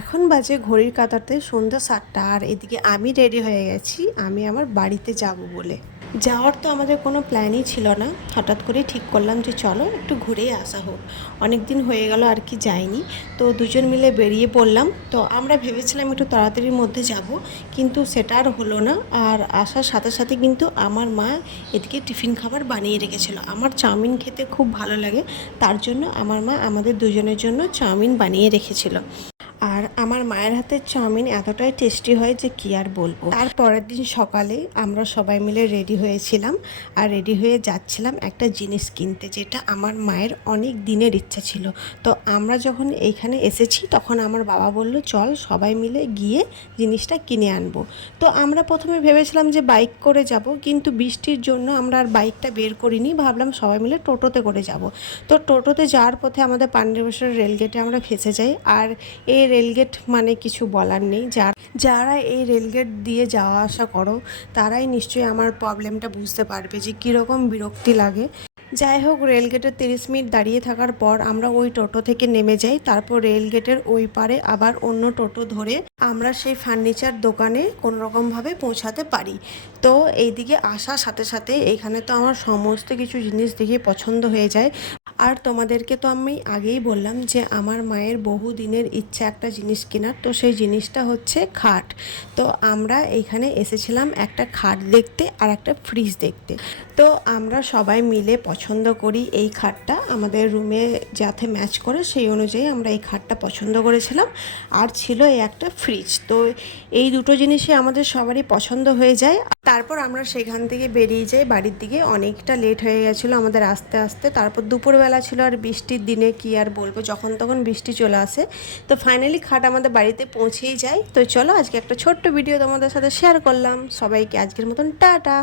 এখন বাজে ঘড়ির কাঁটাতে সন্ধ্যা ৭টা, আর এদিকে আমি রেডি হয়ে গেছি আমি আমার বাড়িতে যাব বলে। যাওয়ার তো আমাদের কোনো প্ল্যানই ছিল না, হঠাৎ করে ঠিক করলাম যে চলো একটু ঘুরেই আসা হোক। অনেক দিন হয়ে গেল আর কি যাইনি, তো দুজন মিলে বেরিয়ে পড়লাম। তো আমরা ভেবেছিলাম একটু তাড়াতাড়ির মধ্যে যাব, কিন্তু সেটা আর হলো না। আর আসার সাথে সাথে কিন্তু আমার মা এদিকে টিফিন খাবার বানিয়ে রেখেছিল। আমার চাউমিন খেতে খুব ভালো লাগে, তার জন্য আমার মা আমাদের দুজনের জন্য চাউমিন বানিয়ে রেখেছিল। আর আমার মায়ের হাতের চাউমিন এতটাই টেস্টি হয় যে কী আর বলবো। তার পরের দিন সকালে আমরা সবাই মিলে রেডি হয়েছিলাম, আর রেডি হয়ে যাচ্ছিলাম একটা জিনিস কিনতে, যেটা আমার মায়ের অনেক দিনের ইচ্ছা ছিল। তো আমরা যখন এইখানে এসেছি তখন আমার বাবা বলল চল সবাই মিলে গিয়ে জিনিসটা কিনে আনবো। তো আমরা প্রথমে ভেবেছিলাম যে বাইক করে যাব, কিন্তু বৃষ্টির জন্য আমরা আর বাইকটা বের করিনি, ভাবলাম সবাই মিলে টোটোতে করে যাব। তো টোটোতে যাওয়ার পথে আমাদের পান্ডেশ্বর রেলগেটে আমরা ফেসে যাই। আর এই রেলগেট মানে কিছু বলার নেই, যারা এই রেলগেট দিয়ে যাওয়া আসা করো তারাই নিশ্চয়ই আমার প্রবলেমটা বুঝতে পারবে যে কীরকম বিরক্তি লাগে। যাই হোক, রেলগেটের 30 মিনিট দাঁড়িয়ে থাকার পর আমরা ওই টোটো থেকে নেমে যাই। তারপর রেলগেটের ওই পারে আবার অন্য টোটো ধরে আমরা সেই ফার্নিচার দোকানে কোনোরকমভাবে পৌঁছাতে পারি। তো এইদিকে আসার সাথে সাথে এইখানে তো আমার সমস্ত কিছু জিনিস দেখে পছন্দ হয়ে যায়। আর তোমাদেরকে তো আমি আগেই বললাম যে আমার মায়ের বহু দিনের ইচ্ছা একটা জিনিস কেনার, তো সেই জিনিসটা হচ্ছে খাট। তো আমরা এইখানে এসেছিলাম একটা খাট দেখতে আর একটা ফ্রিজ দেখতে। তো আমরা সবাই মিলে পছন্দ করি এই খাটটা, আমাদের রুমে যাতে ম্যাচ করে সেই অনুযায়ী আমরা এই খাটটা পছন্দ করেছিলাম। আর ছিল এই একটা ফ্রিজ। তো এই দুটো জিনিসই আমাদের সবারই পছন্দ হয়ে যায়। তারপর আমরা সেখান থেকে বেরিয়ে যাই বাড়ির দিকে। অনেকটা লেট হয়ে গেছিলো আমাদের আস্তে আস্তে। তারপর দুপুরবেলা ছিল, আর বৃষ্টির দিনে কি আর বলবো, যখন তখন বৃষ্টি চলে আসে। তো ফাইনালি খাট আমাদের বাড়িতে পৌঁছেই যায়। তো চলো আজকে একটা ছোট্ট ভিডিও তোমাদের সাথে শেয়ার করলাম। সবাইকে আজকের মতন টাটা।